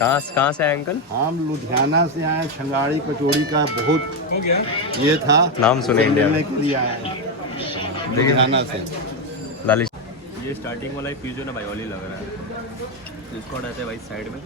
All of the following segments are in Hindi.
कहाँ से आए अंकल? हम लुधियाना से आए। छंगाड़ी कचौड़ी का बहुत ये था, नाम सुने इंडिया में। के लिए आए लुधियाना से। लाली ये स्टार्टिंग वाला ही पीस जो ना भाई ऑयली लग रहा है, इसको हटाते हैं भाई साइड में।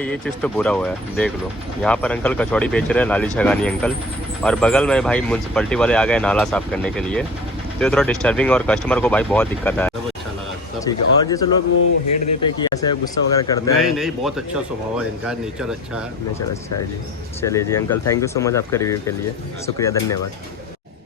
ये चीज़ तो बुरा हुआ है, देख लो यहाँ पर अंकल कचौड़ी बेच रहे हैं, लाली छगानी अंकल, और बगल में भाई म्यूनसिपलिटी वाले आ गए नाला साफ़ करने के लिए, तो ये थोड़ा डिस्टर्बिंग और कस्टमर को भाई बहुत दिक्कत है। सब अच्छा लगा सब। ठीक है, और जैसे लोग वो हेट देते हैं कि ऐसे गुस्सा वगैरह करते हैं। नहीं नहीं, बहुत अच्छा स्वभाव है इनका, नेचर अच्छा है। नेचर अच्छा है जी। चलिए जी uncle, thank you so much आपके रिव्यू के लिए, शुक्रिया, धन्यवाद।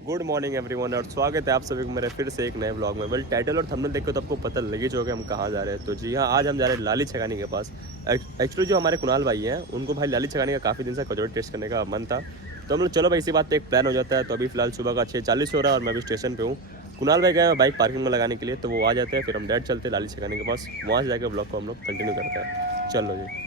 गुड मॉर्निंग एवरीवन और स्वागत है आप सभी को मेरे फिर से एक नए ब्लॉग में। वेल टाइटल और थंबनेल देख के तो आपको पता लग ही चुका हम कहाँ जा रहे हैं। तो जी हाँ, आज हम जा रहे हैं लाली छगानी के पास। एक्चुअली जो हमारे कुणाल भाई हैं उनको भाई लाली छगानी का काफ़ी दिन से कचौड़ी टेस्ट करने का मन था, तो हम लोग चलो भाई इसी बात पे एक प्लान हो जाता है। तो अभी फिलहाल सुबह का 6:40 हो रहा है और मैं अभी स्टेशन पे हूँ। कुणाल भाई गए हैं बाइक पार्किंग में लगाने के लिए, तो वो आ जाते हैं, फिर हम डायरेक्ट चलते हैं लाली छगानी के पास, वहाँ से जाकर ब्लॉग को हम लोग कंटिन्यू करते हैं। चलो जी।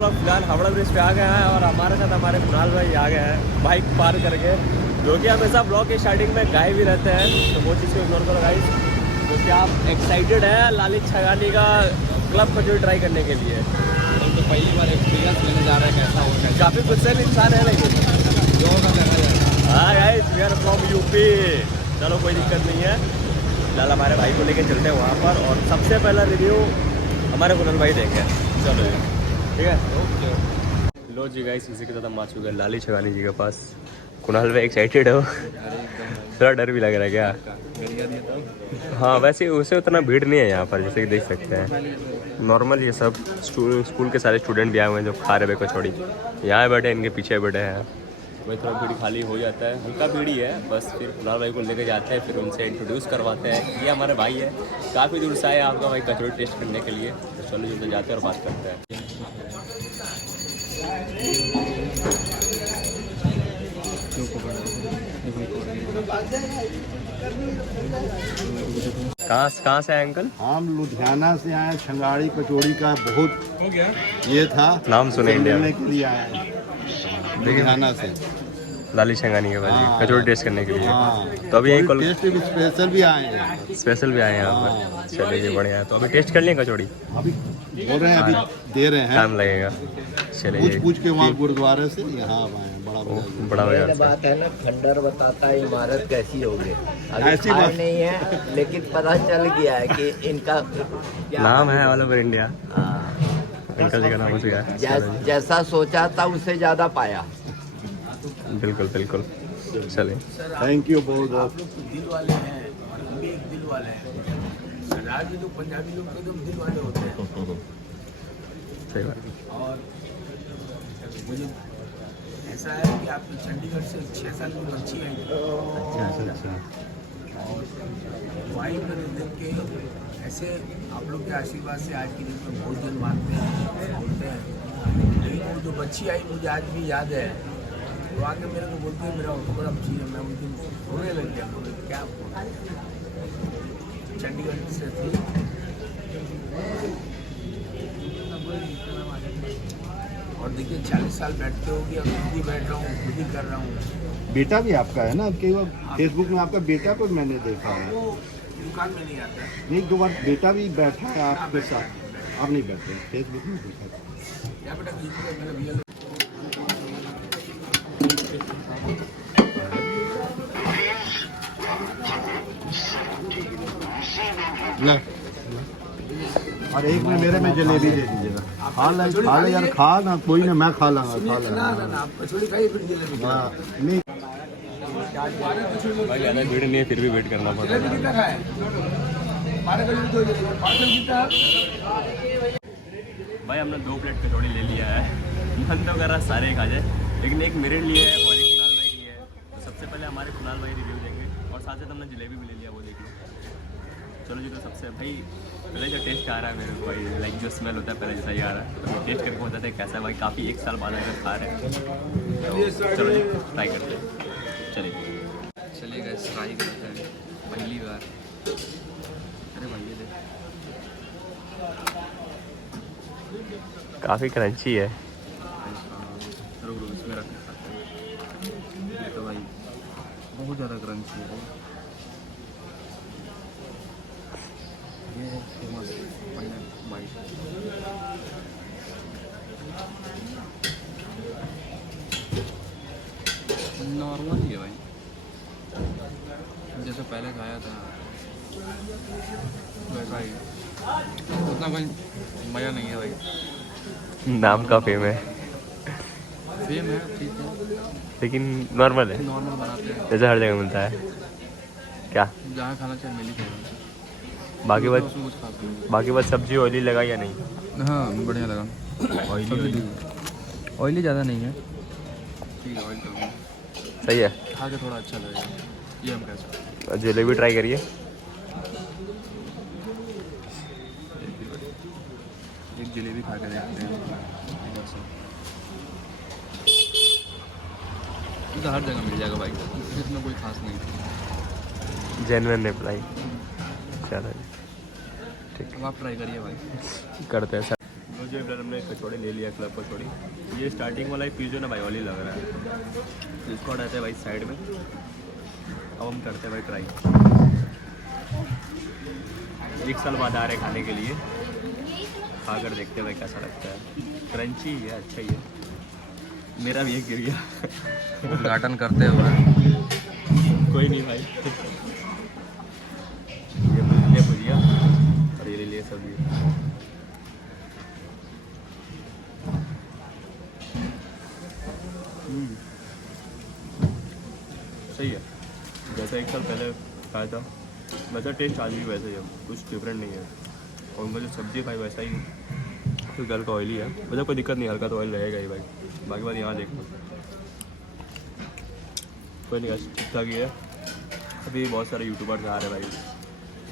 फिलहाल हावड़ा ब्रिज पे आ गए हैं और हमारे साथ हमारे कुणाल भाई आ गए हैं बाइक पार करके, जो कि हमेशा ब्लॉग के स्टार्टिंग में गाय भी रहते हैं, तो वो चीज़ को इग्नोर करो गाइस। तो क्या आप एक्साइटेड है लाली छगानी का क्लब कचौड़ी ट्राई करने के लिए? हम तो पहली बार एक्सपीरियंस लेने जा रहे हैं, कैसा होगा। काफ़ी गुस्सेल इंसान है लेकिन जो होगा देखा जाएगा। हाँ guys, we are from UP. चलो कोई दिक्कत नहीं है, फिलहाल हमारे भाई को लेके चलते हैं वहाँ पर, और सबसे पहला रिव्यू हमारे कुणाल भाई देंगे। चलो ठीक है, ओके। लो जी गाइस, इसी के साथ हम आ चुके हैं लाली छगानी जी के पास। कुणाल भाई एक्साइटेड हो? थोड़ा डर भी लग रहा है क्या? हाँ वैसे उसे उतना भीड़ नहीं है यहाँ पर, जैसे कि देख सकते हैं नॉर्मल ये सब स्कूल के सारे स्टूडेंट भी आए हुए हैं जो खा रहे हैं कचौड़ी। यहाँ बैठे, इनके पीछे बैठे हैं भाई, थोड़ा भीड़ खाली हो जाता है, हल्का भीड़ ही है बस। फिर कुणाल भाई को लेकर जाते हैं, फिर उनसे इंट्रोड्यूस करवाते हैं। ये हमारे भाई है, काफ़ी दूर से आए आपका भाई कचौड़ी टेस्ट करने के लिए, तो चलो जल्दी जाते हैं और बात करते हैं। कहाँ से आए अंकल? हम लुधियाना से आए। छंगाड़ी कचौड़ी का बहुत ये था, नाम सुने इंडिया में। के लिए आए लुधियाना से लाली छगानी के बाद कचौड़ी टेस्ट करने के लिए। हाँ, तो अभी यही टेस्ट भी स्पेशल भी आए हैं। स्पेशल भी आए हैं यहाँ पर। चलिए जी बढ़िया है, तो अभी टेस्ट कर लिए कचौड़ी? अभी बोल रहे हैं, अभी दे रहे हैं, टाइम लगेगा। चलिए पूछ के वहाँ गुरुद्वारे से यहाँ आए हैं। बड़ा बाजार से। बात है ना, खंडर बताता है इमारत कैसी होगी। ऐसी अभी बात नहीं है, लेकिन पता चल गया है कि इनका नाम है ऑल ओवर इंडिया। अंकल जी का नाम उसी है। जैसा सोचा था उससे ज्यादा पाया। बिल्कुल बिल्कुल। चलिए, थैंक यू बहुत बहुत। दिल वाले हैं, हम भी एक दिल वाले हैं। राज्य लोग, पंजाबी लोग एकदम दिल वाले होते हैं। सही बात। और मुझे ऐसा है कि आप चंडीगढ़ से 6 साल की बच्ची आई, अच्छा। और वाइफ में देख के ऐसे आप लोग के आशीर्वाद से आज की दिन में बहुत जन मानते हैं, बोलते हैं। लेकिन वो जो बच्ची आई मुझे आज भी याद है, वो आके मेरे को बोलते हैं मेरा ऑटोग्राफ चाहिए। मैं उस दिन रोने लग गया, बोले क्या चंडीगढ़ से थी। और देखिए 40 साल बैठते होगी, अब खुद ही बैठ रहा हूँ, खुद ही कर रहा हूँ। बेटा भी आपका है ना? कई बार फेसबुक में आपका बेटा को मैंने देखा है। वो दुकान में नहीं आता है। नहीं, 2 बार बेटा भी बैठा है आपके साथ। आप नहीं बैठते, फेसबुक में देखा था। क्या बेटा दीजिएगा मेरा भैया। और एक में मेरे में जलेबी दे दीजिएगा। खा ले यार, खा ना, कोई ना, मैं खा लूँगा, खा ना लेना। आप कचौड़ी खाइए फिर जलेबी। हाँ, नहीं भाई ज़्यादा भीड़ नहीं है, फिर भी वेट करना पड़ रहा जलेबी है। कितना खाए? 12 कचौड़ी 2 जलेबी, 5 कितना? भाई हमने 2 प्लेट कचौड़ी ले लिया है, मन तो कर रहा सारे खा जाए, लेकिन एक मेरे लिए है और एक कुणाल भाई की है। तो सबसे पहले हमारे कुणाल भाई रिव्यू देंगे, और साथ साथ हमने जलेबी भी ले लिया, वो देख लो। चलो जी, तो सबसे भाई पहले जो टेस्ट आ रहा है मेरे को भाई, लाइक जो स्मेल होता है पहले जैसा ही आ रहा है, तो टेस्ट करके बताते हैं कैसा है भाई। काफ़ी 1 साल बाद अगर खा रहे हैं, तो चलो जी ट्राई करते हैं। चलिए चलिए गाइस, ट्राई करते हैं पहली बार। अरे भाई काफ़ी क्रंची है। रुक रुक इसमें रख के खाते हैं। ये तो भाई बहुत ज़्यादा क्रंची है। ये है फेमस पन्ना बाइट। नॉर्मल ही है भाई, जैसे पहले खाया था वैसा ही, उतना कोई मज़ा नहीं है भाई। नाम का फेम है फेम है ठीक है, लेकिन नॉर्मल है, नॉर्मल बनाते हैं जैसे हर जगह मिलता है। क्या जहाँ खाना चाहिए मिल ही जाएगा। बाकी बात, उसमें कुछ खास नहीं। बाकी बात सब्जी ऑयली लगा या नहीं? हाँ बढ़िया लगा। ऑयली ज़्यादा नहीं है, ठीक है ऑयल कम है, सही है। खा के थोड़ा अच्छा लगेगा, ये हम कह सकते हैं। जलेबी ट्राई करिए। एक जलेबी खा के देखते हैं। ये तो हर जगह मिल जाएगा भाई, इसमें कोई खास नहीं। Genuine reply. चलो जी, ठीक अब आप ट्राई करिए भाई। करते हैं सर। मुझे इधर हमने कचौड़ी ले लिया, क्लब कचौड़ी। ये स्टार्टिंग वाला ही पीस जो ना भाई ऑयली लग रहा है, इसको हटाते हैं भाई साइड में। अब हम करते हैं भाई ट्राई। 1 साल बाद आ रहे खाने के लिए, खा कर देखते हैं भाई कैसा लगता है। क्रंची है, अच्छा ही है। मेरा भी एक गिर गया उद्घाटन करते हुए। कोई नहीं भाई। ये भुजिया और ये ले लिए सब्जी। सही है, जैसा 1 साल पहले खाया था वैसा टेस्ट आज भी वैसे ही है, कुछ डिफरेंट नहीं है। और उनका जो सब्जी भाई वैसा ही, क्योंकि हल्का ऑयली है, वैसे कोई दिक्कत नहीं, हल्का तो ऑयल रहेगा ही भाई। बाकी बात यहाँ देखो, कोई नहीं, ठीक ठाक ही है। अभी बहुत सारे यूट्यूबर्स आ रहे हैं भाई,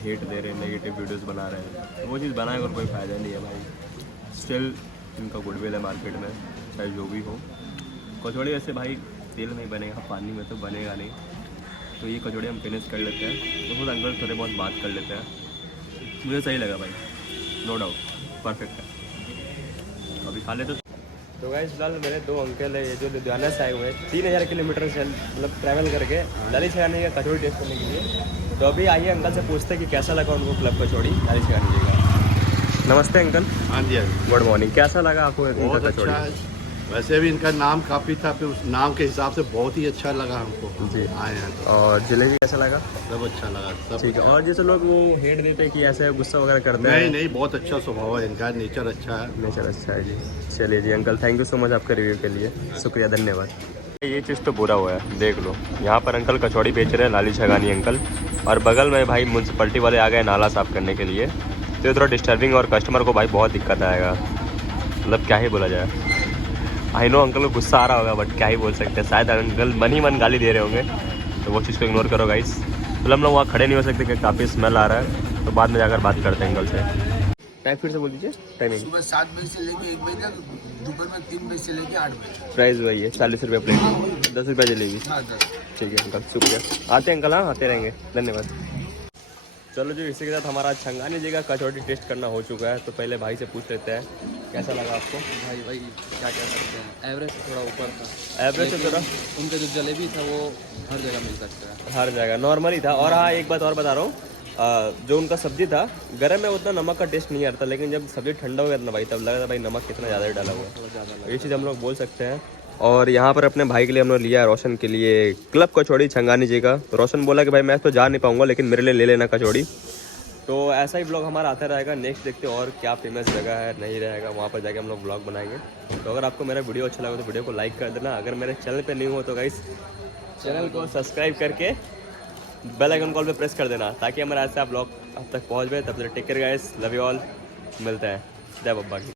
हेट दे रहे हैं, नेगेटिव वीडियोस बना रहे हैं, तो वो चीज़ बनाए और कोई फ़ायदा नहीं है भाई। स्टिल इनका गुडविल है मार्केट में, चाहे जो भी हो। कचौड़ी वैसे भाई तेल नहीं बनेगा, पानी में तो बनेगा नहीं, तो ये कचौड़ी हम फिनिश कर लेते हैं। तो खुद अंकल थोड़े बहुत बात कर लेते हैं। मुझे सही लगा भाई, नो डाउट, परफेक्ट है। अभी खा लेते। तो गाइस फिलहाल मेरे 2 अंकल है ये जो लुधियाना से आए हुए हैं, 3000 किलोमीटर से मतलब ट्रैवल करके लाली छाने का कचौड़ी टेस्ट करने के लिए। तो अभी आइए अंकल से पूछते हैं कि कैसा लगा उनको क्लब कचौड़ी लाली छाने का। नमस्ते अंकल। हाँ जी, हाँ जी। Good morning. कैसा लगा आपको इनका बहुत कचौड़ी? अच्छा है। वैसे भी इनका नाम काफ़ी था, फिर उस नाम के हिसाब से बहुत ही अच्छा लगा हमको जी। आए हैं तो और जलेबी कैसा लगा? सब अच्छा लगा, सब ठीक है। अच्छा। और जैसे लोग वो हेट देते हैं कि ऐसे गुस्सा वगैरह करते हैं। नहीं नहीं, बहुत अच्छा स्वभाव है इनका, नेचर अच्छा है। नेचर अच्छा है जी। चलिए जी uncle, thank you so much आपके रिव्यू के लिए, शुक्रिया, धन्यवाद। ये चीज़ तो बुरा हुआ है, देख लो यहाँ पर अंकल कचौड़ी बेच रहे हैं, लाली छगानी अंकल, और बगल में भाई म्यूनसिपलिटी वाले आ गए नाला साफ़ करने के लिए। तो ये थोड़ा डिस्टर्बिंग, और कस्टमर को भाई बहुत दिक्कत आएगा, मतलब क्या ही बोला जाए। आई नो अंकल को गुस्सा आ रहा होगा, बट क्या ही बोल सकते हैं, शायद अंकल मन ही मन गाली दे रहे होंगे, तो वो चीज़ को इग्नोर करो गाइस। मतलब हम लोग वहाँ खड़े नहीं हो सकते कि काफ़ी स्मेल आ रहा है, तो बाद में जाकर बात करते हैं अंकल से। टाइम फिर से बोल दीजिए, टाइमिंग। सुबह 7 बजे से लेके 1 बजे तक, दोपहर में 3 बजे से लेके 8 बजे। प्राइस वही है, 40 रुपये प्लेट, 10 रुपये जलेबी। हाँ 10। ठीक है अंकल, शुक्रिया। आते हैं अंकल, हाँ आते रहेंगे, धन्यवाद। चलो जी, इसी के साथ हमारा छंगानी जी का कचौड़ी टेस्ट करना हो चुका है। तो पहले भाई से पूछ लेते हैं कैसा लगा आपको। भाई क्या कह सकते हैं, एवरेज से थोड़ा ऊपर था। एवरेज से थोड़ा, उनका जो जलेबी था वो हर जगह मिल सकता है, हर जगह नॉर्मल ही था। और हाँ एक बात और बता रहा हूँ, जो उनका सब्जी था गर्म में उतना नमक का टेस्ट नहीं आ रहा था, लेकिन जब सब्जी ठंडा हो गया था ना भाई, तब लगा था भाई नमक कितना ज़्यादा डाला हुआ थोड़ा ज़्यादा है, ये चीज़ हम लोग बोल सकते हैं। और यहाँ पर अपने भाई के लिए हम लोग लिया है रोशन के लिए क्लब कचौड़ी छंगानी जी का। तो रोशन बोला कि भाई मैं तो जा नहीं पाऊँगा, लेकिन मेरे लिए ले लेना कचौड़ी। तो ऐसा ही ब्लॉग हमारा आता रहेगा। नेक्स्ट देखते हैं और क्या फेमस जगह है, नहीं रहेगा, वहाँ पर जाके हम लोग ब्लॉग बनाएंगे। तो अगर आपको मेरा वीडियो अच्छा लगा तो वीडियो को लाइक कर देना। अगर मेरे चैनल पे नहीं हो तो गाइस चैनल को सब्सक्राइब करके बेल आइकन कॉल पे प्रेस कर देना, ताकि हमारा ऐसा ब्लॉग अब तक पहुँच जाए। तब तक take care guys, love you all, मिलते हैं, जय बब्बा की।